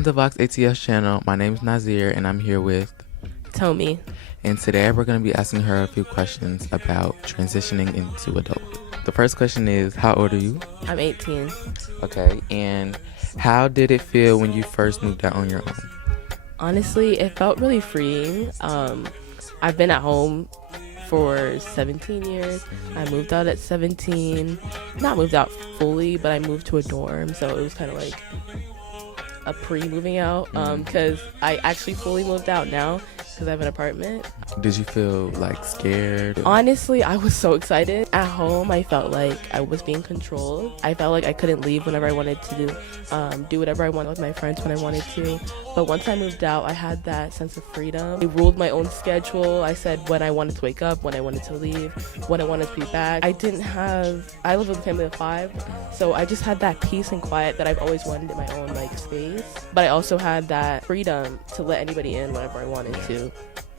Welcome to Vox ATS channel. My name is Nazir and I'm here with Tommy. And today we're going to be asking her a few questions about transitioning into adulthood. The first question is, how old are you? I'm 18. Okay, and how did it feel when you first moved out on your own? Honestly, it felt really freeing. I've been at home for 17 years. I moved out at 17. Not moved out fully, but I moved to a dorm, so it was kind of like a pre-moving out because I actually fully moved out now because I have an apartment. Did you feel like scared? Honestly, I was so excited. At home, I felt like I was being controlled. I felt like I couldn't leave whenever I wanted to do whatever I wanted with my friends when I wanted to. But once I moved out, I had that sense of freedom. I ruled my own schedule. I said when I wanted to wake up, when I wanted to leave, when I wanted to be back. I live with a family of 5, so I just had that peace and quiet that I've always wanted in my own space. But I also had that freedom to let anybody in whenever I wanted to.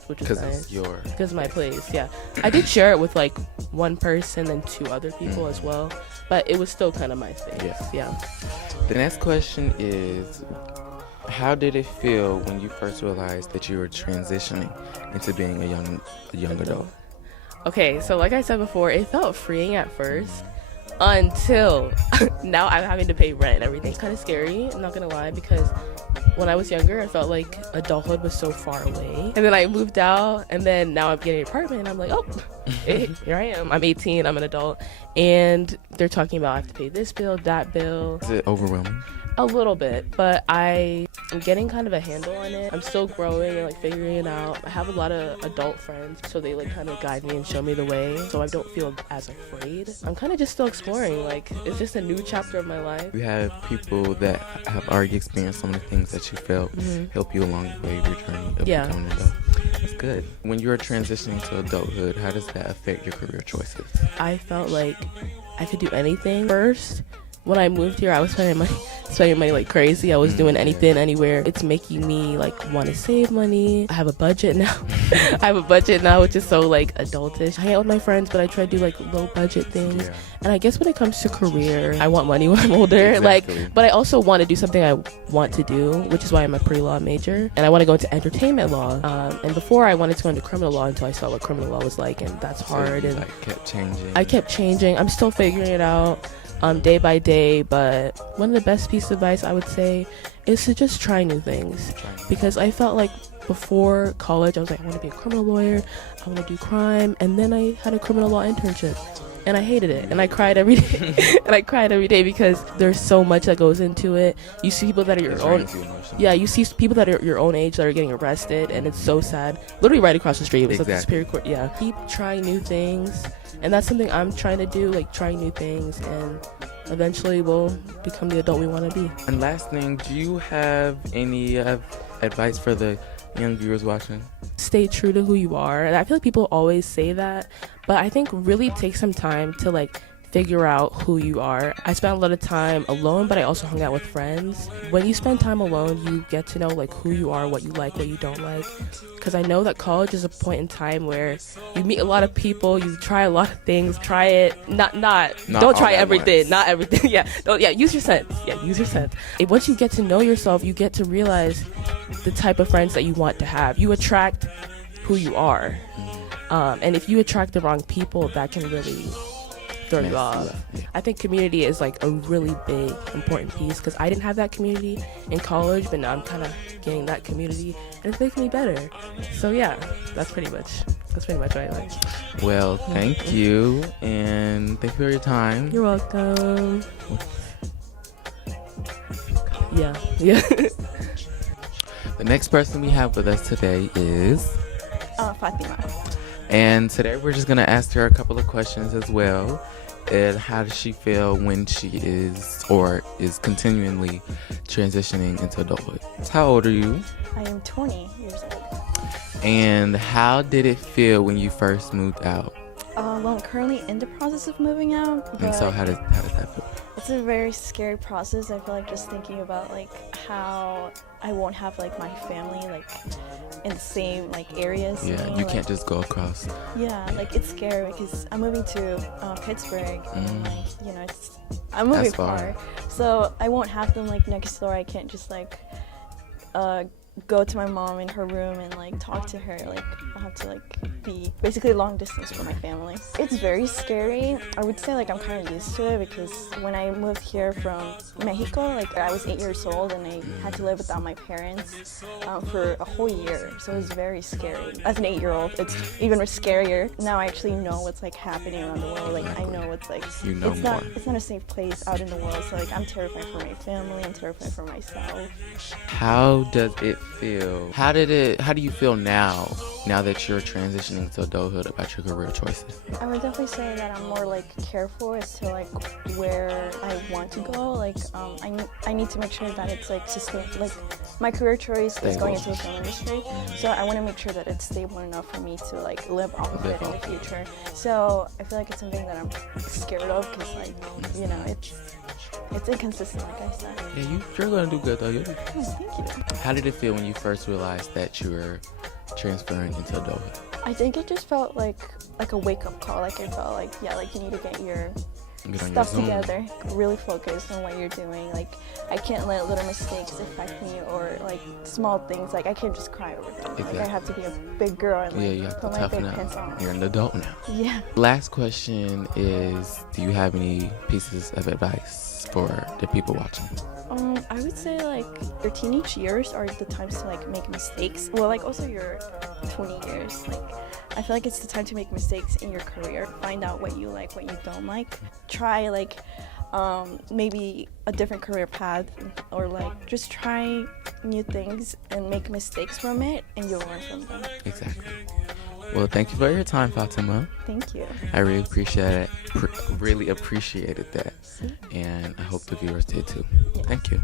Which is nice. Because of my place, yeah. I did share it with one person and 2 other people as well, but it was still kind of my space. Yeah. The next question is, how did it feel when you first realized that you were transitioning into being a young adult? Okay, so like I said before, it felt freeing at first until now I'm having to pay rent and everything. It's kind of scary, I'm not gonna lie, because when I was younger, I felt like adulthood was so far away. And then I moved out, and then now I'm getting an apartment, and I'm like, oh, here I am. I'm 18, I'm an adult. And they're talking about I have to pay this bill, that bill. Is it overwhelming? A little bit, but I am getting kind of a handle on it. I'm still growing and figuring it out. I have a lot of adult friends, so they kind of guide me and show me the way, so I don't feel as afraid. I'm kind of just still exploring. It's just a new chapter of my life. We have people that have already experienced some of the things that you felt help you along the way of your journey of becoming an adult. That's good. When you're transitioning to adulthood, how does that affect your career choices? I felt like I could do anything. First, when I moved here, I was spending money like crazy. I was doing anything, anywhere. It's making me want to save money. I have a budget now. Which is so adultish. I hang out with my friends, but I try to do low budget things. Yeah. And I guess when it comes to career, I want money when I'm older. Exactly. But I also want to do something I want to do, which is why I'm a pre-law major. And I want to go into entertainment law. And before I wanted to go into criminal law until I saw what criminal law was like, and that's hard. And kept changing. I kept changing. I'm still figuring it out. Day by day, but one of the best pieces of advice I would say is to just try new things, because I felt like before college I was like, I want to be a criminal lawyer, I want to do crime, and then I had a criminal law internship and I hated it, and I cried every day because there's so much that goes into it. You see people that are you see people that are your own age that are getting arrested, and it's so sad. Literally right across the street, it was at the Superior Court. Yeah, keep trying new things, and that's something I'm trying to do, trying new things, and eventually we'll become the adult we want to be. And last thing, do you have any advice for the young viewers watching? Stay true to who you are. And I feel like people always say that, but I think really take some time to figure out who you are. I spent a lot of time alone, but I also hung out with friends. When you spend time alone, you get to know who you are, what you like, what you don't like. Because I know that college is a point in time where you meet a lot of people, you try a lot of things, try it, don't try everything, not everything. Use your sense. Use your sense. And once you get to know yourself, you get to realize the type of friends that you want to have. You attract who you are. And if you attract the wrong people, that can really throw you off. I think community is a really big, important piece, because I didn't have that community in college, but now I'm kind of getting that community, and it's making me better. So yeah, that's pretty much what I like. Well, thank you, and thank you for your time. You're welcome. Yeah. The next person we have with us today is Fatima. And today we're just going to ask her a couple of questions as well. And how does she feel when she is continually transitioning into adulthood? How old are you? I am 20 years old. And how did it feel when you first moved out? Well, I'm currently in the process of moving out. And so how does that feel? It's a very scary process. I feel just thinking about how I won't have my family in the same areas. Yeah, you can't just go across. Yeah, it's scary because I'm moving to Pittsburgh. And, I'm moving far, so I won't have them next door. I can't just go to my mom in her room and like talk to her. Like I have to like be basically long distance from my family. It's very scary. I would say like I'm kind of used to it because when I moved here from Mexico, like I was 8 years old and I had to live without my parents for a whole year. So it was very scary. As an 8-year-old, it's even scarier. Now I actually know what's like happening around the world. Like I know what's like You know it's more. not a safe place out in the world. So like I'm terrified for my family. I'm terrified for myself. How does it feel? How do you feel now that you're transitioning to adulthood about your career choices? I would definitely say that I'm more like careful as to like where I want to go. Like I need to make sure that it's like like my career choice is going into the film industry, so I want to make sure that it's stable enough for me to like live off of it in the future. So I feel like it's something that I'm scared of because like you know it's inconsistent, like I said. Yeah, you're gonna do good though. Oh, thank you. How did it feel when you first realized that you were transferring into adulthood? I think it just felt like a wake-up call. Like it felt like you need to get your stuff together, really focus on what you're doing. Like I can't let little mistakes affect me or like small things. Like I can't just cry over them. Exactly. Like I have to be a big girl and like You have to put my toughen big pants up. on. You're an adult now. Yeah. Last question is, do you have any pieces of advice for the people watching? I would say like your teenage years are the times to like make mistakes. Well, like also your 20 years. Like I feel like it's the time to make mistakes in your career. Find out what you like, what you don't like. Try like maybe a different career path, or like just try new things and make mistakes from it, and you'll learn from them. Exactly. Well, thank you for your time, Fatima. Thank you. I really really appreciated that, and I hope the viewers did too. Yeah. Thank you.